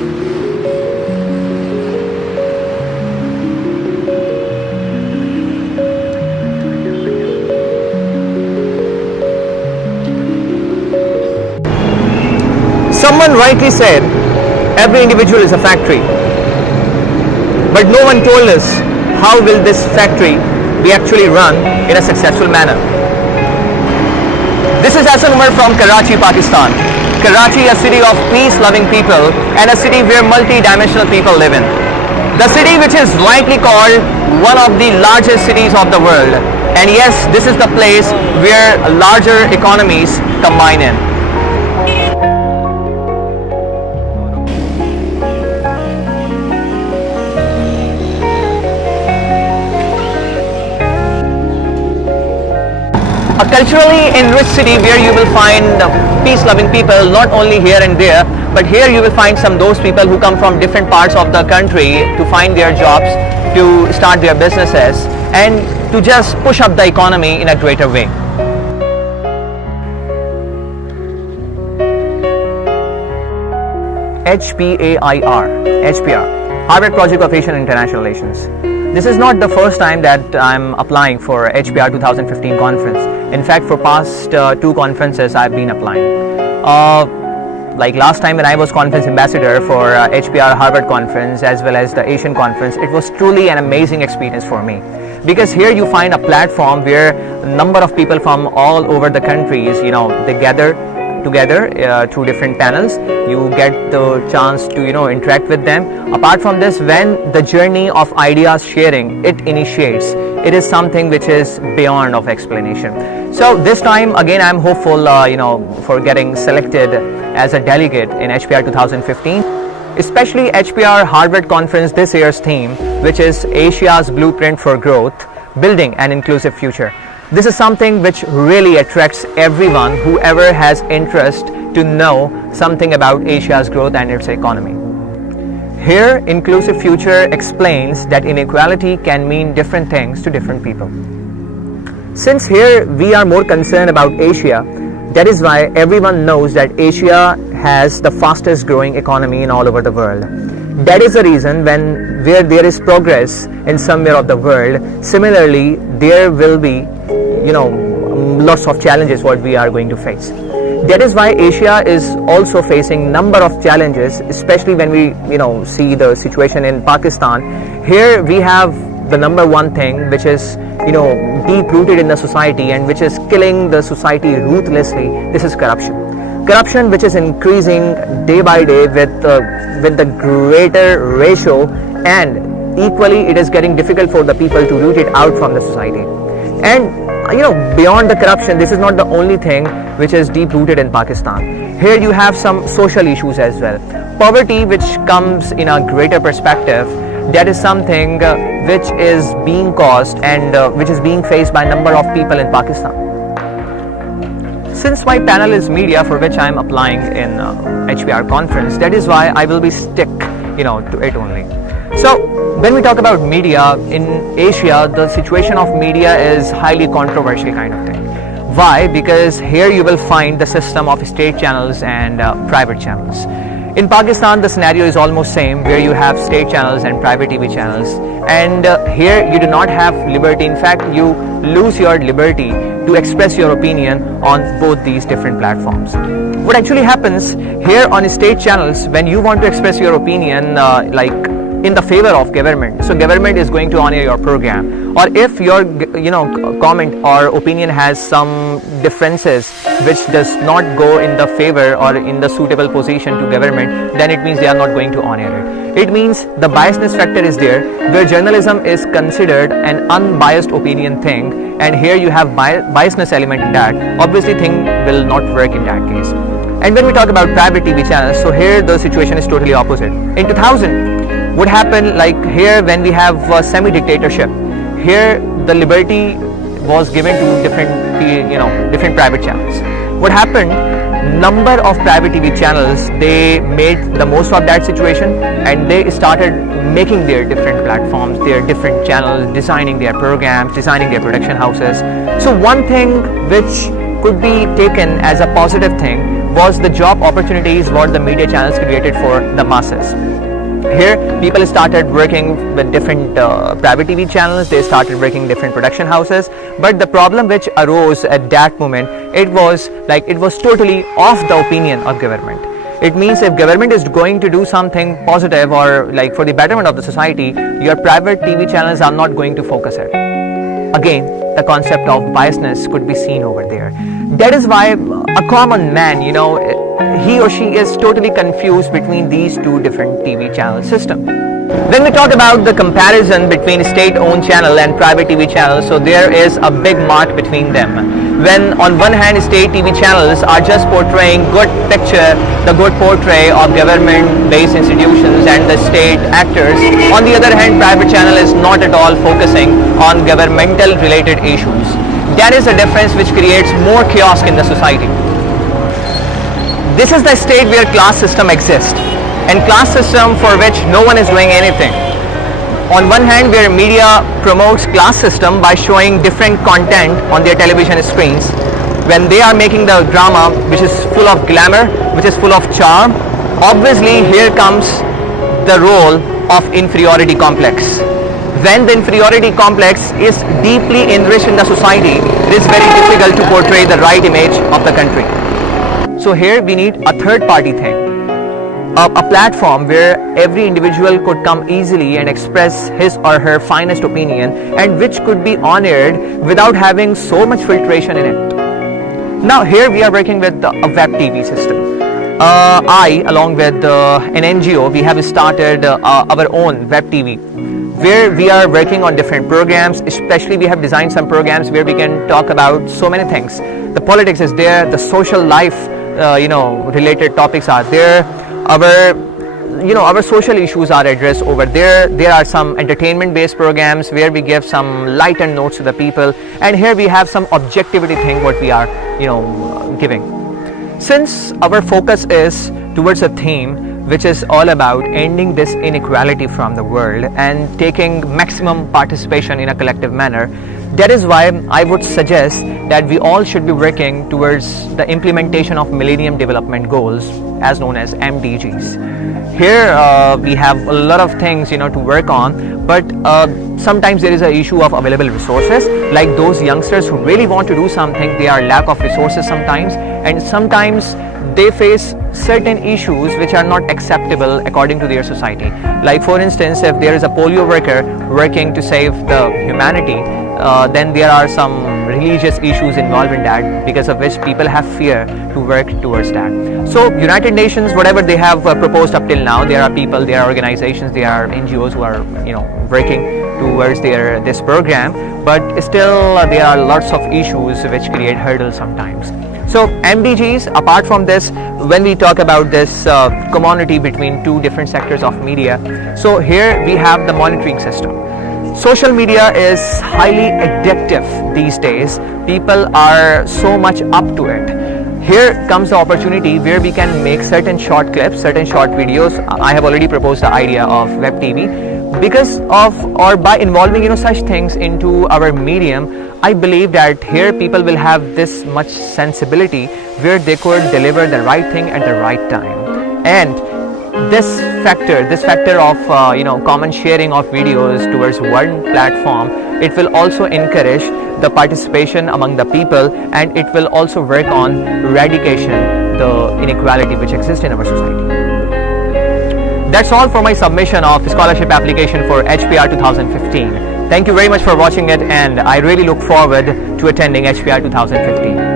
Someone rightly said, every individual is a factory. But no one told us how will this factory be actually run in a successful manner. This is Ahsan Umar from Karachi, Pakistan. Karachi, a city of peace-loving people and a city where multi-dimensional people live in. The city which is rightly called one of the largest cities of the world. And yes, this is the place where larger economies combine in. A culturally enriched city where you will find peace-loving people not only here and there, but here you will find those people who come from different parts of the country to find their jobs, to start their businesses, and to just push up the economy in a greater way. HPAIR, Harvard Project of Asian International Relations. This is not the first time that I'm applying for HPAIR 2015 conference. In fact, for past 2 conferences I've been applying. Like last time when I was conference ambassador for HPAIR Harvard Conference as well as the Asian conference, it was truly an amazing experience for me. Because here you find a platform where a number of people from all over the countries, they gather together through different panels. You get the chance to interact with them. Apart from this, when the journey of ideas sharing it initiates, it is something which is beyond of explanation. So this time again I'm hopeful for getting selected as a delegate in HPAIR 2015, especially HPAIR Harvard Conference this year's theme, which is Asia's Blueprint for Growth, Building an Inclusive Future. This is something which really attracts everyone whoever has interest to know something about Asia's growth and its economy. Here, Inclusive Future explains that inequality can mean different things to different people. Since here we are more concerned about Asia, that is why everyone knows that Asia has the fastest growing economy in all over the world. That is the reason where there is progress in somewhere of the world, similarly there will be lots of challenges what we are going to face. That is why Asia is also facing number of challenges, especially when we see the situation in Pakistan. Here we have the number one thing which is deep rooted in the society and which is killing the society ruthlessly. This is corruption which is increasing day by day with the greater ratio, and equally it is getting difficult for the people to root it out from the society. And beyond the corruption, this is not the only thing which is deep rooted in Pakistan. Here you have some social issues as well. Poverty which comes in a greater perspective, that is something which is being caused and which is being faced by a number of people in Pakistan. Since my panel is media, for which I am applying in HPAIR conference, that is why I will be stick to it only. So when we talk about media in Asia, the situation of media is highly controversial kind of thing. Why? Because here you will find the system of state channels and private channels. In Pakistan, the scenario is almost same, where you have state channels and private TV channels, and here you do not have liberty. In fact, you lose your liberty to express your opinion on both these different platforms. What actually happens here on state channels, when you want to express your opinion in the favor of government, so government is going to honor your program, or if your comment or opinion has some differences which does not go in the favor or in the suitable position to government, then it means they are not going to honor it. It means the biasness factor is there, where journalism is considered an unbiased opinion thing, and here you have biasness element in that. Obviously thing will not work in that case. And when we talk about private TV channels, so here the situation is totally opposite. In 2000, what happened, like here when we have semi-dictatorship, here the liberty was given to different private channels. What happened, number of private TV channels, they made the most of that situation and they started making their different platforms, their different channels, designing their programs, designing their production houses. So one thing which could be taken as a positive thing was the job opportunities what the media channels created for the masses. Here people started working with different private TV channels, they started working different production houses, but the problem which arose at that moment, it was totally off the opinion of government. It means if government is going to do something positive or like for the betterment of the society, your private TV channels are not going to focus it. Again, the concept of biasness could be seen over there. That is why a common man, he or she is totally confused between these two different TV channel systems. When we talk about the comparison between state-owned channel and private TV channels, so there is a big mark between them. When on one hand state TV channels are just portraying good picture, the good portray of government-based institutions and the state actors, on the other hand private channel is not at all focusing on governmental related issues. That is a difference which creates more chaos in the society. This is the state where class system exists, and class system for which no one is doing anything. On one hand, where media promotes class system by showing different content on their television screens, when they are making the drama which is full of glamour, which is full of charm, obviously here comes the role of inferiority complex. When the inferiority complex is deeply enriched in the society, it is very difficult to portray the right image of the country. So here we need a third party thing, a platform where every individual could come easily and express his or her finest opinion, and which could be honored without having so much filtration in it. Now here we are working with a web TV system. I, along with an NGO, we have started our own web TV, where we are working on different programs. Especially we have designed some programs where we can talk about so many things. The politics is there, the social life related topics are there, our social issues are addressed over there. There are some entertainment based programs where we give some lightened notes to the people, and here we have some objectivity thing what we are giving. Since our focus is towards a theme which is all about ending this inequality from the world and taking maximum participation in a collective manner, that is why I would suggest that we all should be working towards the implementation of Millennium Development Goals, as known as MDGs. Here we have a lot of things to work on, but sometimes there is an issue of available resources. Like those youngsters who really want to do something, they are lack of resources sometimes, and sometimes they face certain issues which are not acceptable according to their society. Like for instance, if there is a polio worker working to save the humanity, then there are some religious issues involved in that, because of which people have fear to work towards that. So United Nations, whatever they have proposed up till now, there are people, there are organizations, there are NGOs who are working towards this program, but still there are lots of issues which create hurdles sometimes. So MDGs, apart from this, when we talk about this commonality between two different sectors of media, so here we have the monitoring system. Social media is highly addictive these days. People are so much up to it. Here comes the opportunity where we can make certain short clips, certain short videos. I have already proposed the idea of web TV. Because of or by involving such things into our medium, I believe that here people will have this much sensibility where they could deliver the right thing at the right time. And this factor of common sharing of videos towards one platform, it will also encourage the participation among the people, and it will also work on eradication the inequality which exists in our society. That's all for my submission of scholarship application for HPAIR 2015. Thank you very much for watching it, and I really look forward to attending HPAIR 2015.